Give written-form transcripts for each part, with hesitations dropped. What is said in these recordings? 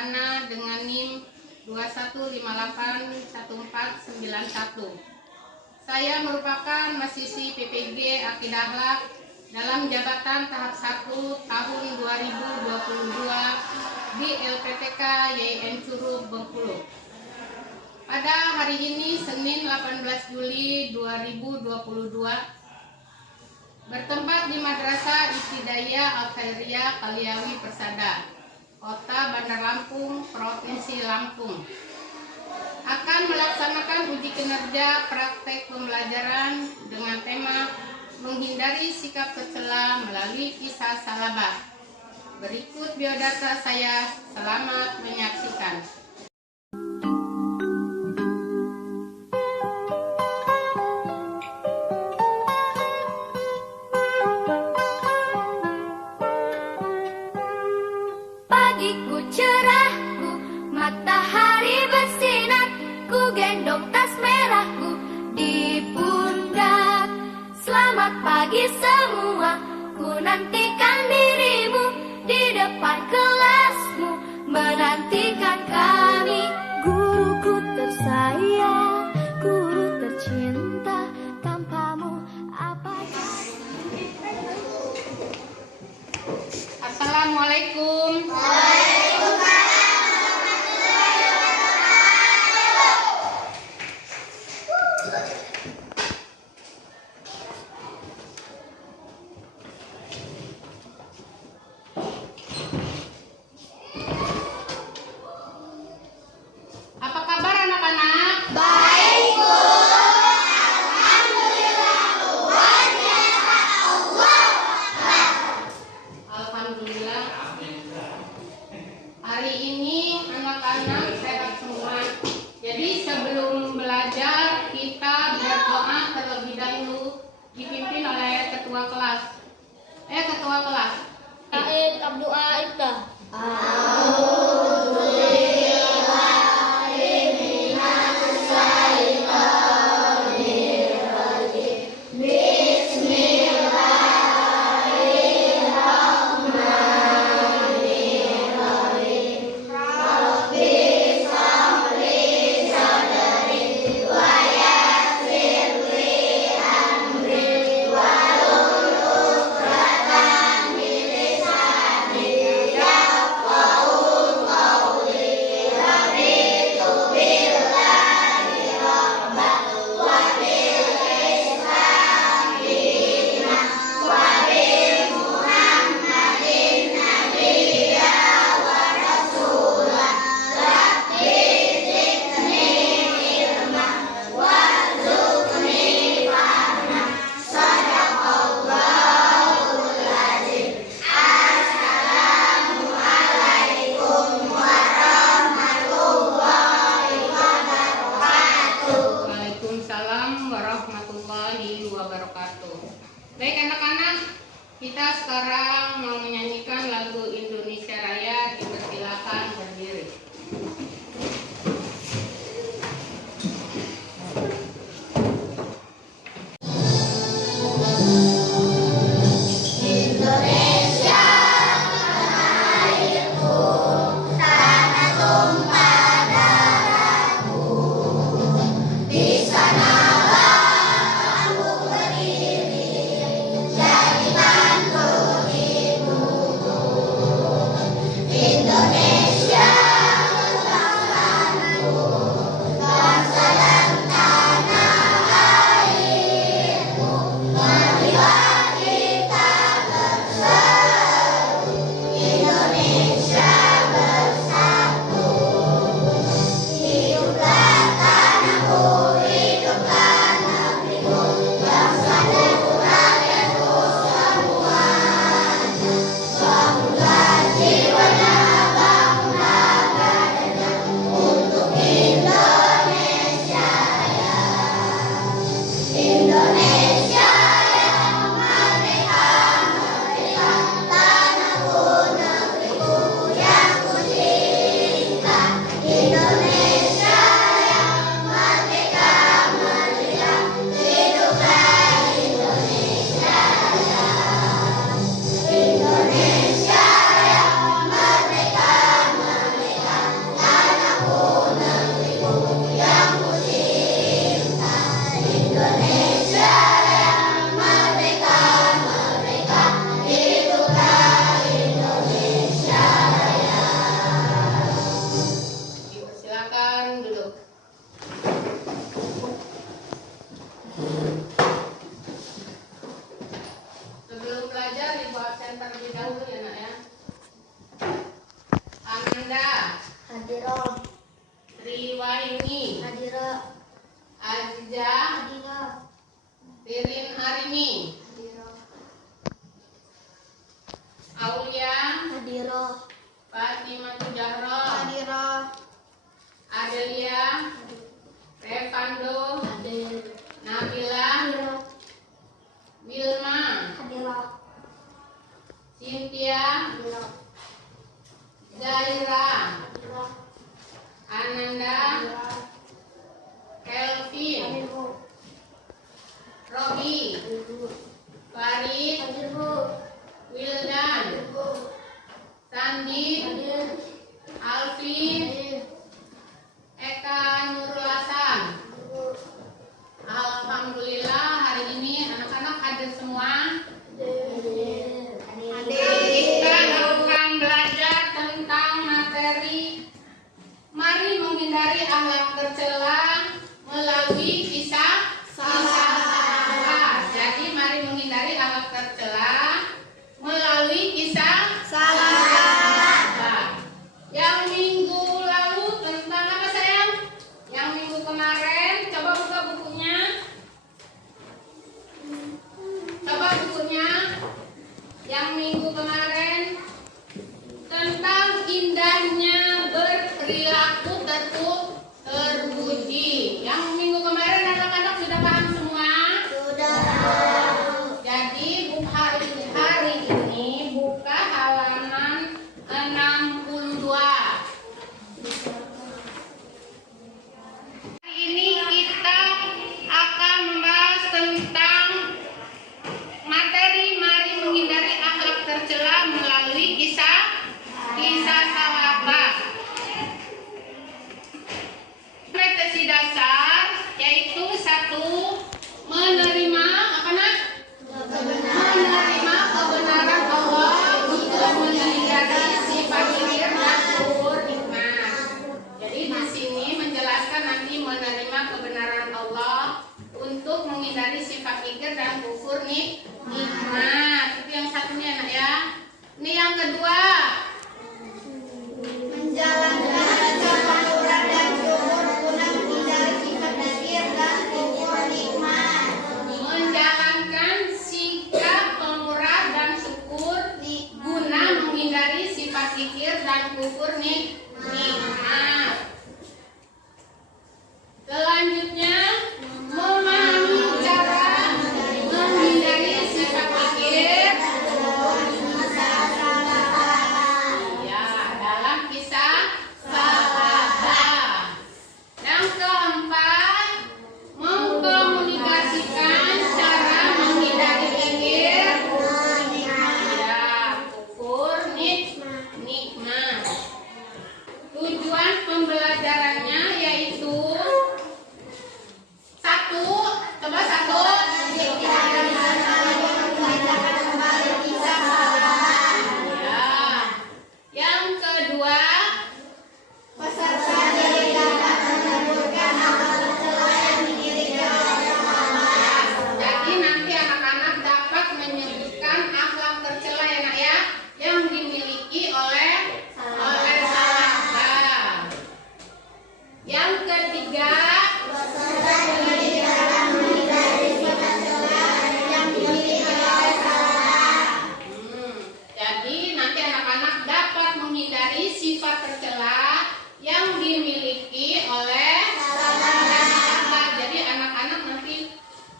Sana dengan NIM 21581491. Saya merupakan mahasiswi PPG Akidah Akhlak dalam jabatan tahap 1 tahun 2022 di LPTK YN Curug, Bengkulu. Pada hari ini Senin 18 Juli 2022 bertempat di Madrasah Ibtidaiyah Al-Khairiyah Kaliawi Persada, Kota Bandar Lampung, Provinsi Lampung, akan melaksanakan uji kinerja praktek pembelajaran dengan tema menghindari sikap tercela melalui kisah salabah. Berikut biodata saya, selamat menyaksikan. Pagiku cerahku, matahari bersinar, ku gendong tas merahku di pundak. Selamat pagi semua, ku nantikan dirimu di depan kelasmu, menantikan kami. Guruku tersayang, guru tercinta, tanpamu apa? Assalamualaikum. Apa kabar anak-anak? Baik, Bu. Alhamdulillah. Hari ini anak-anak sehat semua. Jadi sebelum belajar kita berdoa terlebih dahulu dipimpin oleh ketua kelas. Ketua kelas. Aid Abdul Aibda. Waalaikumsalam warahmatullahi wabarakatuh. Baik anak-anak, kita sekarang mau menyanyikan lagu Indonesia Raya. Dipersilakan berdiri. absen terlebih dahulu ya nak ya. Amanda, Hadiroh. Riwaini, Hadiroh. Aziza, Hadiroh. Ririn Harini, Hadiroh. Aulia, Hadiroh. Fatimah Zahra, Hadiroh. Adelia, Revando, Hadir. Nabila, Hadiroh. Wilma, Hadiroh. Cynthia, Hadiroh. Zaira, Hadiroh. Ananda, Hadiroh. Kelvin, Hadiroh. Robi, Hadiroh. Farid, Hadiroh. Wildan, Hadiroh. Sandi, Hadir. Alvin, Hadir. Eka Nurul Hasan. Hadiroh. Alhamdulillah hari ini anak-anak hadir semua. Hadir. Kita akan belajar tentang materi mari menghindari akhlak tercela melalui kisah salah. Jadi mari menghindari akhlak tercela melalui kisah salah. Yang minggu lalu tentang apa sayang? Yang minggu kemarin coba buka bukunya. Coba bukunya. Yang minggu kemarin tentang indahnya berperilaku terpuji. Yang minggu kemarin anak-anak sudah paham semua? Jadi hari ini buka halaman 62. Hari ini kita akan membahas tentang materi mari menghindari akhlak tercela melalui kisah sahabat. Metode dasar yaitu 1. Menerima apa nak? Menerima kebenaran Allah untuk menghindari sifat kikir dan kufur nikmat. Jadi di sini menjelaskan nanti menerima kebenaran Allah untuk menghindari sifat kikir dan kufur nikmat. Itu yang satunya nak ya. Ini yang kedua. Menjalankan rasa pemurah dan syukur guna menghindari sifat kikir dan kufur nikmat. Menjalankan sikap pemurah dan syukur guna menghindari sifat kikir dan kufur nikmat. Selanjutnya, memahami cara menghindari sifat kikir. Ya, dalam kisah sahabat. Yang keempat, mengkomunikasikan cara menghindari kikir. Ya, kufur nikmat. Tujuan pembelajarannya yaitu 1. Coba 1. Ya. Yang kedua, Peserta didik dapat menemukan akhlak tercela yang dimiliki oleh sahabat. jadi nanti anak-anak dapat menyebutkan akhlak tercela ya nak ya yang dimiliki oleh sahabat. Yang ketiga, Peserta didik dapat menghindari sifat tercela yang dimiliki oleh sahabat. Jadi nanti anak-anak dapat menghindari sifat tercela yang dimiliki oleh sahabat. Jadi anak-anak nanti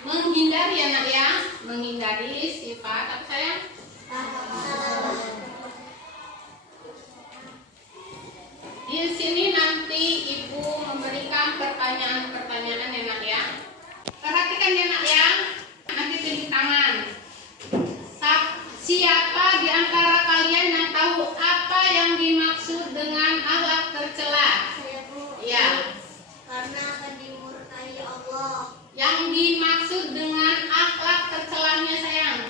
menghindari ya nak ya, menghindari sifat apa sayang? Di sini nanti ibu memberikan pertanyaan-pertanyaan ya nak ya. Perhatikan ya nak ya. Nanti tunjuk tangan. Siapa di antara kalian yang tahu apa yang dimaksud dengan akhlak tercela? Saya Bu, Ya. karena akan dimurkai Allah. Yang dimaksud dengan akhlak tercelanya sayang.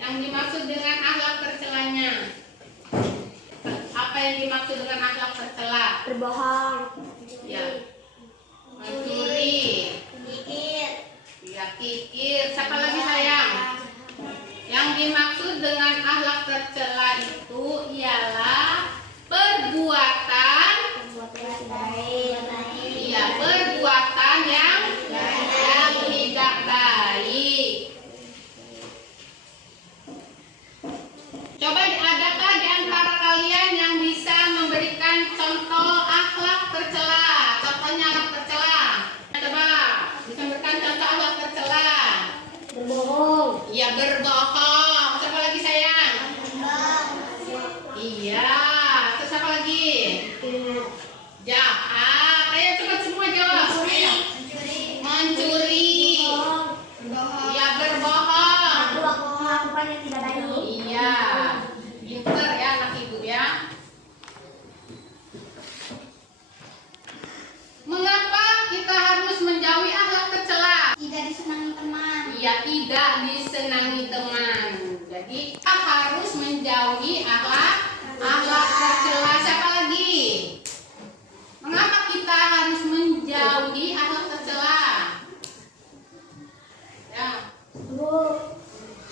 Yang dimaksud dengan akhlak tercelanya. Apa yang dimaksud dengan akhlak tercela? Berbohong. Ya. Mencuri. Sedikit. Ya, kikir. Siapa lagi sayang? Yang dimaksud dengan berbohong. Siapa lagi sayang? Iya. Terus apa lagi? Jahat. Ayo cepat semua jawab. Ayo. Mencuri. Iya, berbohong. Melakukan yang tidak baik. Iya. Pinter ya anak ibu ya. Mengapa kita harus menjauhi akhlak tercela? Tidak disenangi teman. Ia tidak disenangi teman. Jadi kita harus menjauhi akhlak tercela. Siapa lagi? Mengapa kita harus menjauhi akhlak tercela? Ya, Bu,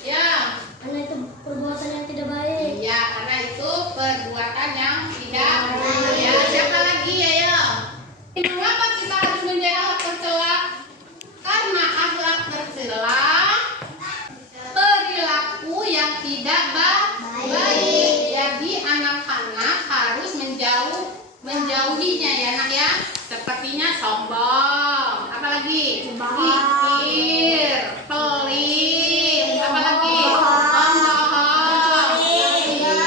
ya, karena itu perbuatan yang tidak baik. iya karena itu perbuatan yang tidak baik. Ya, siapa lagi ya? Mengapa kita harus menjauhi akhlak tercela? Karena akhlak tercela perilaku yang tidak baik. Jadi anak-anak harus menjauhinya ya nak ya. Sepertinya sombong, apalagi kikir, pelit, apalagi pembohong. Iya.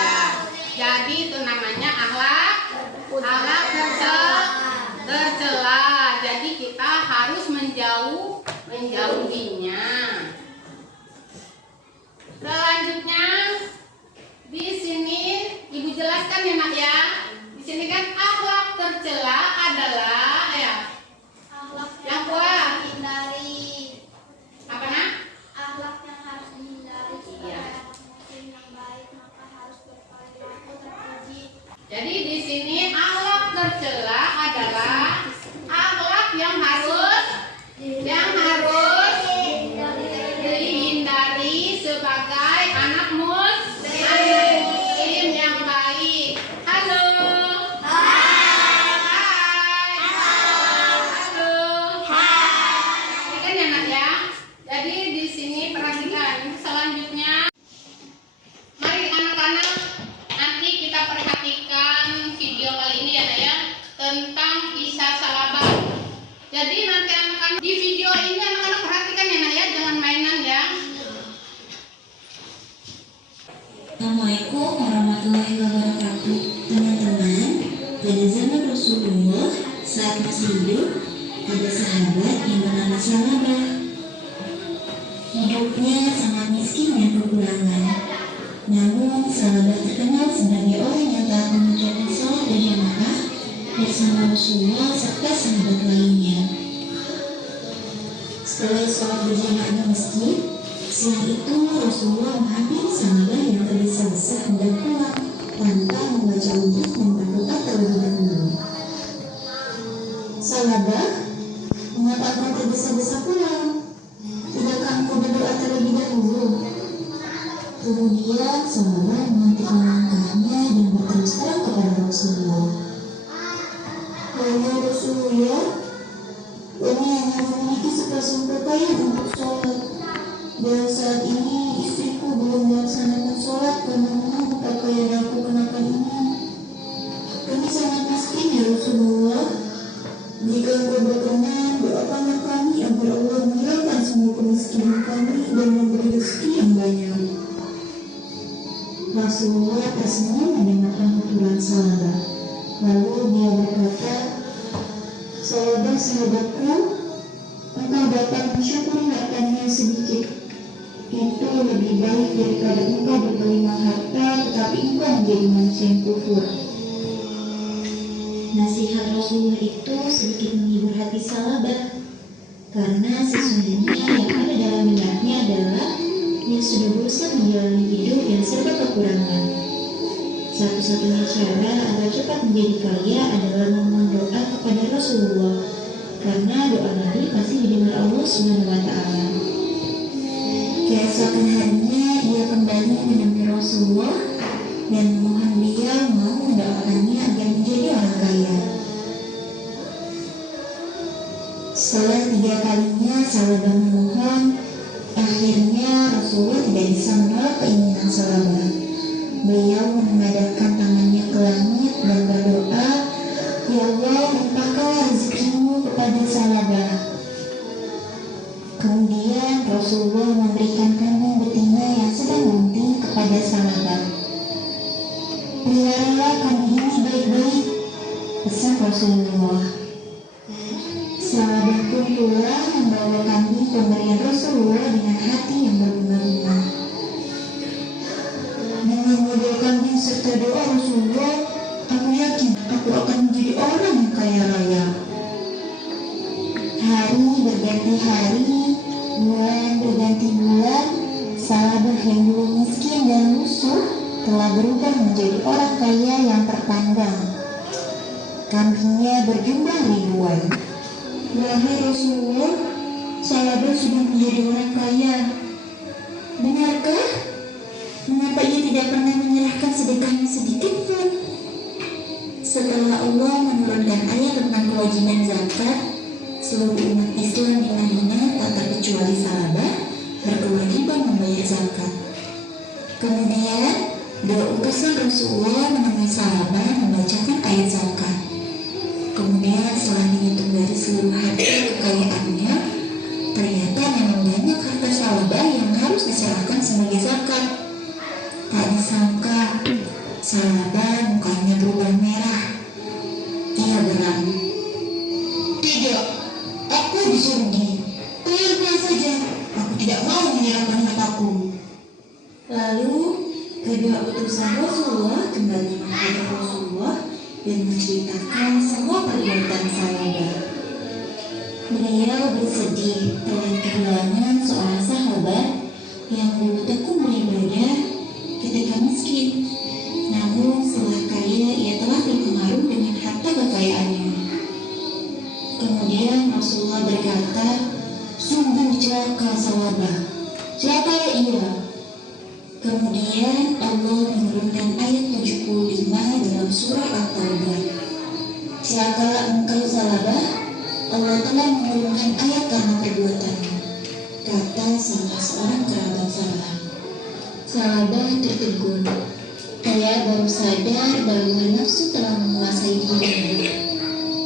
Jadi itu namanya akhlak tercela. Jadi kita harus menjauhinya. Selanjutnya di sini ibu jelaskan ya nak ya. Di sini kan akhlak tercela adalah ya Akhlak yang kuat. dihindari. Apa nak? Akhlak yang harus dihindari. Jika Iya. ada muslim yang baik, maka harus berperilaku terpuji. Jadi di sini akhlak tercela adalah akhlak yang harus dihindari sebagai anak muslim yang baik. Halo. Halo. Ini kan ya nak ya. Jadi di sini perhatikan selanjutnya. Mari anak-anak nanti kita perhatikan video kali ini ya nak ya tentang kisah Salabah. Jadi nanti anak-anak di video ini anak-anak perhatikan ya nak ya, jangan mainan ya. Assalamualaikum warahmatullahi wabarakatuh. Teman-teman, pada zaman Rasulullah saat masih hidup, ada sahabat yang bernama Salabah. Hidupnya sangat miskin dan kekurangan. Namun Salabah terkenal sebagai orang yang taat mengerjakan sholat berjamaah bersama Rasulullah serta sahabat lainnya. Setelah sholat berjamaah di masjid, setelah itu Rasulullah menghampiri Salabah yang tergesa-gesa hendak pulang tanpa membaca wudhu dan berdoa terlebih dahulu. Salabah, mengapa engkau tergesa-gesa pulang? Tidakkah engkau berdoa terlebih dahulu? Kemudian Salabah menghentikan langkahnya dan berterus terang kepada Rasulullah. Wahai Rasulullah, kami hanya memiliki sepasang pakaian untuk sholat. Dan saat ini istriku belum melaksanakan sholat karena menunggu pakaian yang aku kenakan ini. Kami sangat miskin ya Rasulullah. Jika engkau berkenan, doakanlah kami agar Allah menghilangkan semua kemiskinan kami dan memberi rezeki yang banyak. Rasulullah tersenyum mendengarkan tuturan Salabah. Lalu dia berkata, Salabah sahabatku, engkau dapat mensyukuri hartanya sedikit. Itu lebih baik daripada engkau berkelimang harta tetapi engkau menjadi manusia yang kufur. Nasihat Rasulullah itu sedikit menghibur hati Salabah, karena sesungguhnya yang ada dalam benaknya adalah yang sudah berusaha menjalani hidup yang serba kekurangan. Satu-satunya cara agar cepat menjadi kaya adalah memohon doa kepada Rasulullah, karena doa Nabi pasti didengar Allah SWT. Keesokan harinya ia kembali menemui Rasulullah dan memohon beliau mau mendoakannya agar menjadi orang kaya. Setelah 3 kalinya Salabah memohon, akhirnya Rasulullah tidak bisa menolak keinginan Salabah. Beliau menengadahkan tangannya ke langit dan berdoa, Ya Allah, limpahkanlah rezekimu kepada Salabah. Kemudian Rasulullah memberikan kambing betina Kata doa Rasulullah, aku yakin aku akan menjadi orang yang kaya raya. Hari berganti hari, bulan berganti bulan, sahabat yang dulu miskin dan lusuh telah berubah menjadi orang kaya yang terpandang. Kambingnya berjumlah ribuan. Wahai Rasulullah, sahabat sudah menjadi orang kaya. Benarkah? Mengapa ia tidak pernah menyerahkan sedekahnya sedikit pun? Setelah Allah menurunkan ayat tentang kewajiban zakat, seluruh umat Islam di Madinah tak terkecuali sahabat berkewajiban membayar zakat. Kemudian doa utusan Rasulullah menemui sahabat membacakan ayat zakat. Kemudian setelah dihitung dari seluruh harta kekayaannya, ternyata memang banyak harta sahabat yang harus diserahkan sebagai zakat. Tak disangka, sahabat mukanya berubah merah. Ia berang. Tidak, aku disuruh. Biarkan saja, aku tidak mau menyerahkan hartaku. Lalu, kedua utusan Rasulullah kembali menghadap Rasulullah dan menceritakan semua perbuatan sahabat. Beliau bersedih telah kehilangan seorang sahabat yang dulu tekun beribadah ketika miskin. Namun setelah kaya, ia telah terpengaruh dengan harta kekayaannya. Kemudian Rasulullah berkata, sungguh celaka sahabat, celaka ia. Kemudian Allah menurunkan ayat 75 dalam surah At-Taubah. Celakalah engkau sahabat, Allah telah menurunkan ayat karena perbuatanmu, kata salah seorang kerabat sahabat. Sahabat tertegun. Ia baru sadar bahwa nafsu telah menguasai dirinya.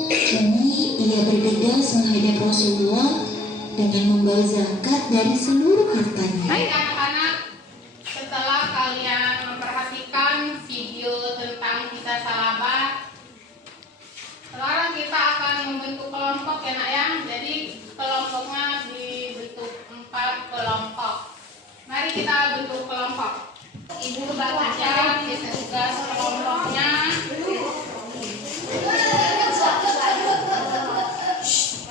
Kini ia bergegas menghadap Rasulullah dengan membawa zakat dari seluruh hartanya. Baik anak-anak, setelah kalian memperhatikan video tentang kisah sahabat, sekarang kita akan membentuk kelompok ya nak ya. Jadi kelompoknya dibentuk 4 kelompok. Mari kita bentuk kelompok. Ibu baca tugas kelompoknya.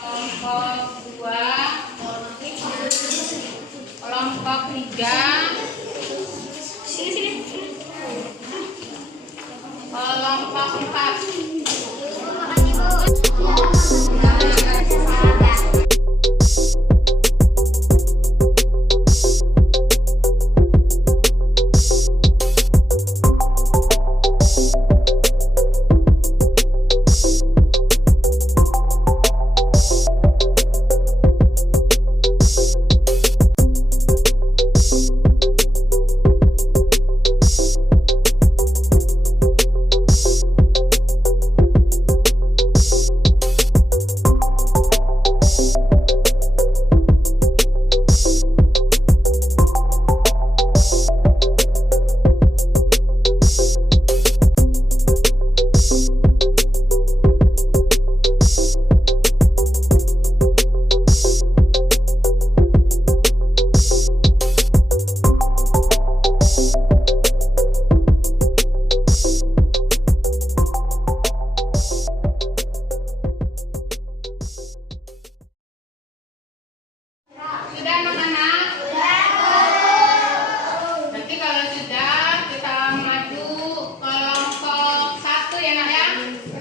Kelompok 2, kelompok 3, kelompok 4. Sudah anak-anak? Nanti kalau sudah kita maju kelompok 1 ya nak ya.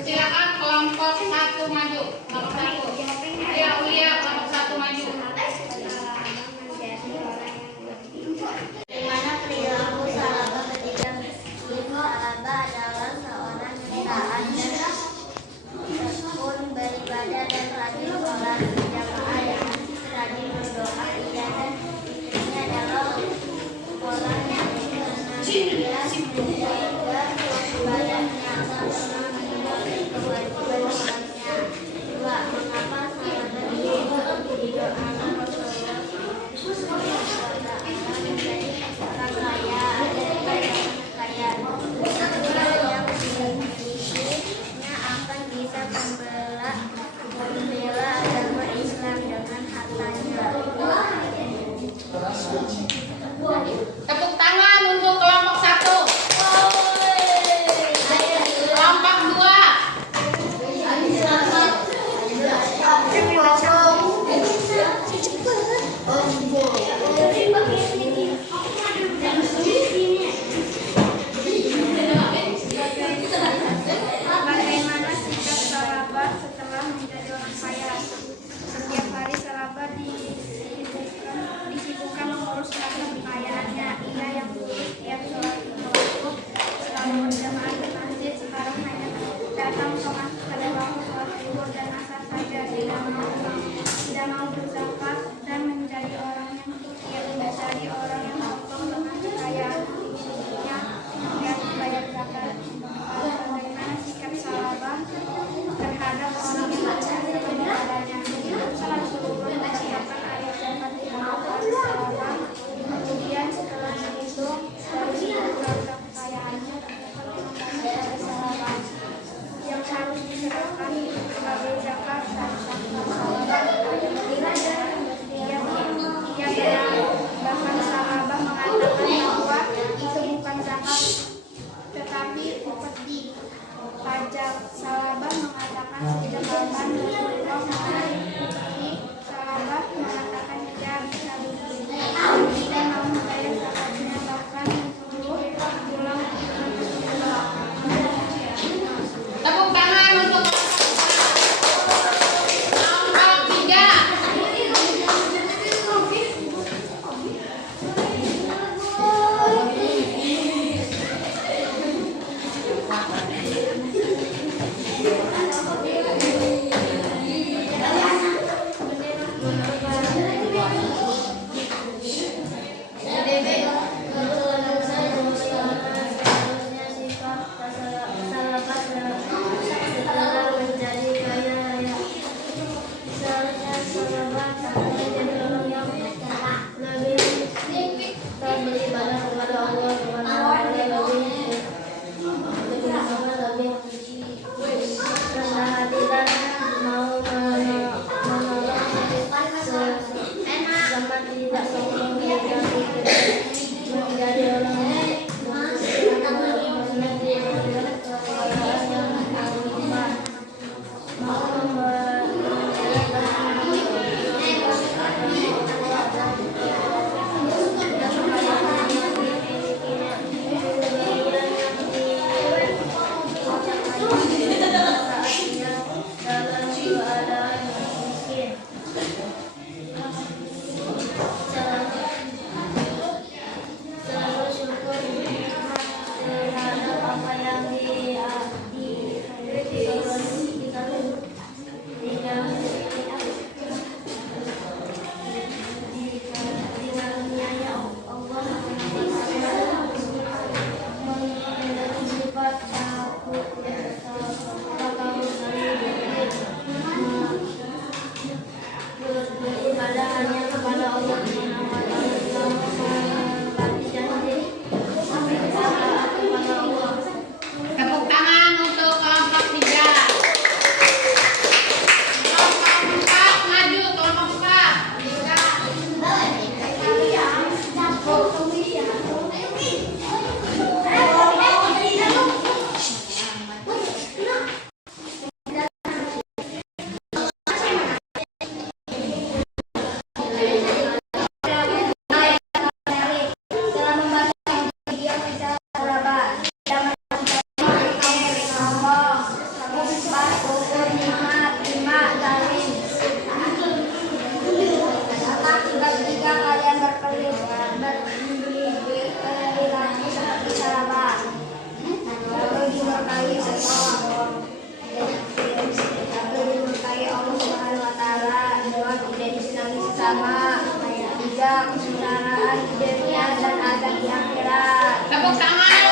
Silakan kelompok 1 maju. Kelompok 1. Ayo Ulia, kelompok 1 maju. Bagaimana perilaku sahabat ketika miskin? Sahabat adalah seorang yang taat dan tekun beribadah dan rajin sholat berjamaah dan rajin berdoa. Ia dan istrinya adalah orang yang dia menjaga kewaspadanya serta meninggalkan kewajiban sholatnya. 2. Mengapa sahabat ini didoakan Rasulullah menjadi orang kaya daripada kekayaan yang dimilikinya akan bisa membela agama Islam dengan hartanya. Tepuk tangan untuk kelompok 1. azab di akhirat. Tepuk tangan.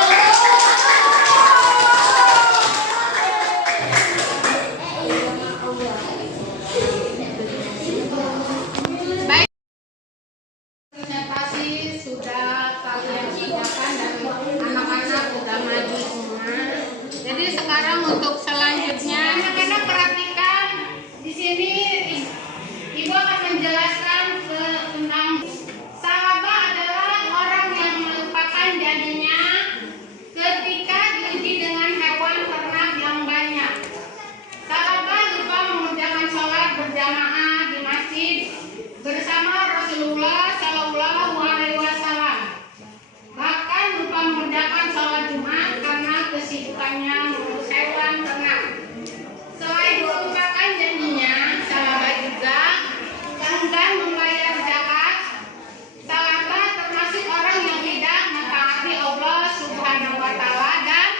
Baik, presentasi sudah kalian kerjakan dan anak-anak sudah maju semua. Jadi sekarang untuk selanjutnya, anak-anak perhatikan di sini. Ibu akan menjelaskan tentang salabah adalah orang yang melupakan jadinya ketika diuji dengan hewan ternak yang banyak. Salabah lupa mengerjakan sholat berjamaah di masjid bersama Rasulullah Shallallahu Alaihi Wasallam. Bahkan lupa mengerjakan sholat Jumat karena kesibukannya mengurus hewan ternak. Selain melupakan janjinya, salabah juga enggan membayar zakat. Salabah termasuk orang yang tidak mentaati Allah Subhanahu wa Ta'ala dan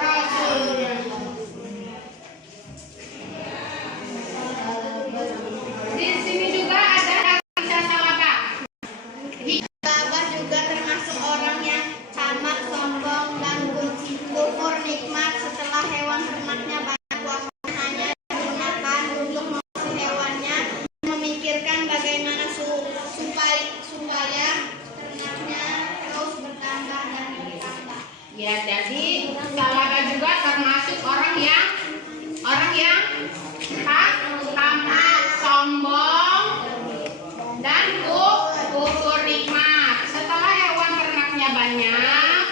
Rasul-Nya. Di sini juga ada kisah salabah. Salabah juga termasuk orang yang tamak, sombong, dan kufur nikmat setelah hewan ternaknya banyak waktunya hanya digunakan untuk mengurus hewannya, memikirkan bagaimana supaya ternaknya terus bertambah dan bertambah. Ya, jadi salabah juga termasuk orang yang tamak, sombong, dan kufur nikmat. Setelah hewan ternaknya banyak,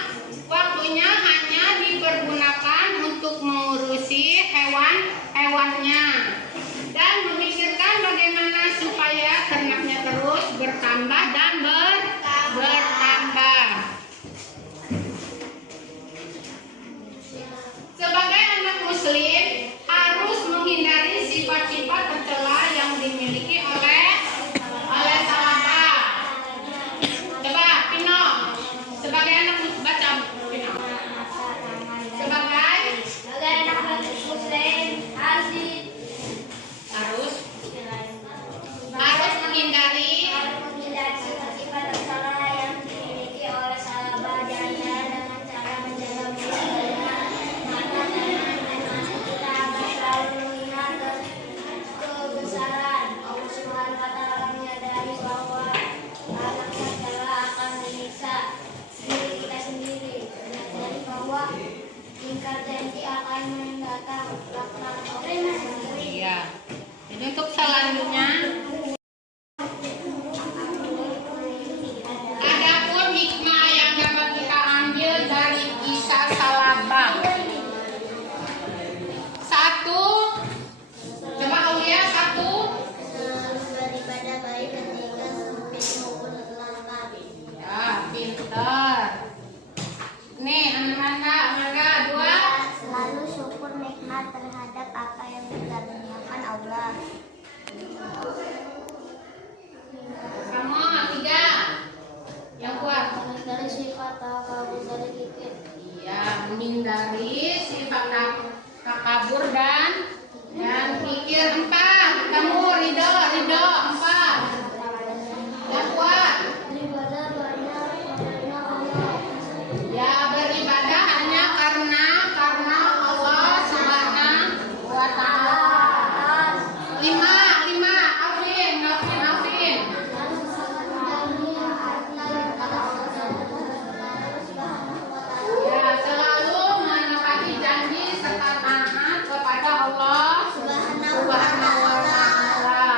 waktunya hanya dipergunakan untuk mengurusi hewannya dan memikirkan bagaimana supaya ternaknya terus bertambah dan bertambah. Sebagai anak muslim harus menghindari sifat-sifat tercela yang dimiliki oleh salabah. Coba Pino, sebagai anak muslim baca Pino. Sebagai anak muslim harus menghindari sifat-sifat tercela yang dimiliki oleh salabah, dengan cara menjaga mulutnya, mata dan kita agar selalu melihat kebesaran Allah Subhanahu wa Ta'ala, menyadari bahwa anak tercela akan menyiksa diri kita sendiri, menyadari bahwa ingkar janji akan mendatang laknat Allah sendiri. Iya. Jadi untuk selanjutnya, adapun hikmah yang dapat kita ambil dari kisah salabah. Satu, coba Aulia satu. Harus beribadah baik ketika sempit maupun lapang. Ya, pintar. Nih, Amanda dua. Selalu syukur nikmat terhadap apa yang dikaruniakan Allah. Kamu tiga. Yang kuat. Menghindari sifat takabur dari kikir. Iya, menghindari sifat takabur dan pikir. Empat. Kamu Ridho empat. Yang kuat. Beribadah banyak karena Allah. Ya, beribadah hanya karena Allah Subhanahu wa Ta'ala. Lima. Alvin. Ya, selalu menepati janji serta taat kepada Allah Subhanahu wa Ta'ala.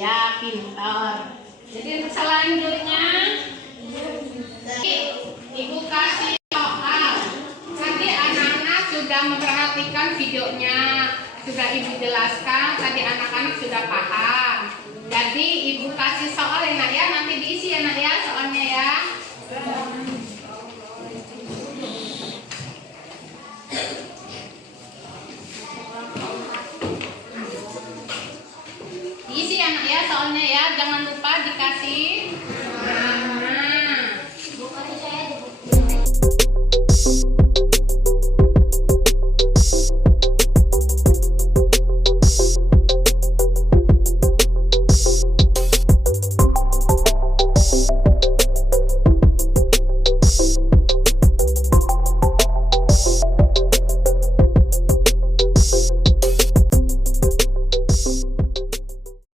Ya, pintar. Jadi selanjutnya Ibu kasih soal. Tadi anak-anak sudah memperhatikan videonya, sudah Ibu jelaskan, tadi anak-anak sudah paham. Jadi Ibu kasih soal ya nak ya, nanti diisi ya nak ya soalnya ya. Diisi ya nak ya soalnya ya, jangan lupa dikasih. Bukannya saya di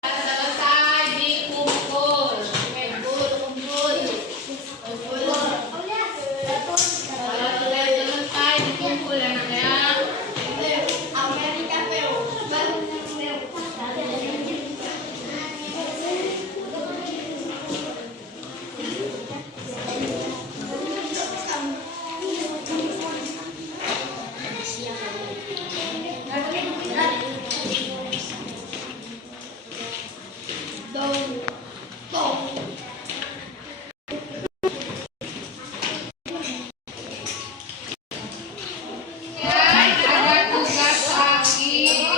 Selesai dikumpul. Kalau sudah selesai dikumpul ya nak ya. Ada tugas lagi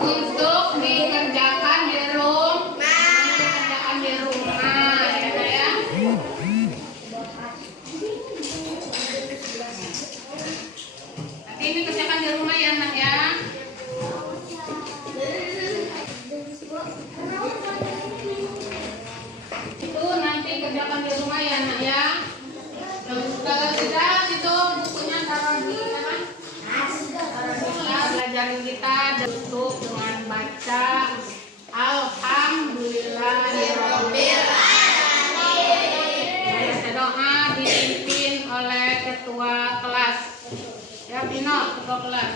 untuk dikerjakan di rumah. Dikerjakan di rumah ya nak ya. Tapi ini kerjakan di rumah ya nak ya. Itu nanti kerjakan di rumah ya nak ya. Kalau sudah itu bukunya taruh di mana? Belajarin kita tutup dengan baca Alhamdulillahirobbil alamin. Baca doa dipimpin oleh ketua kelas. Ya Pino, ketua kelas.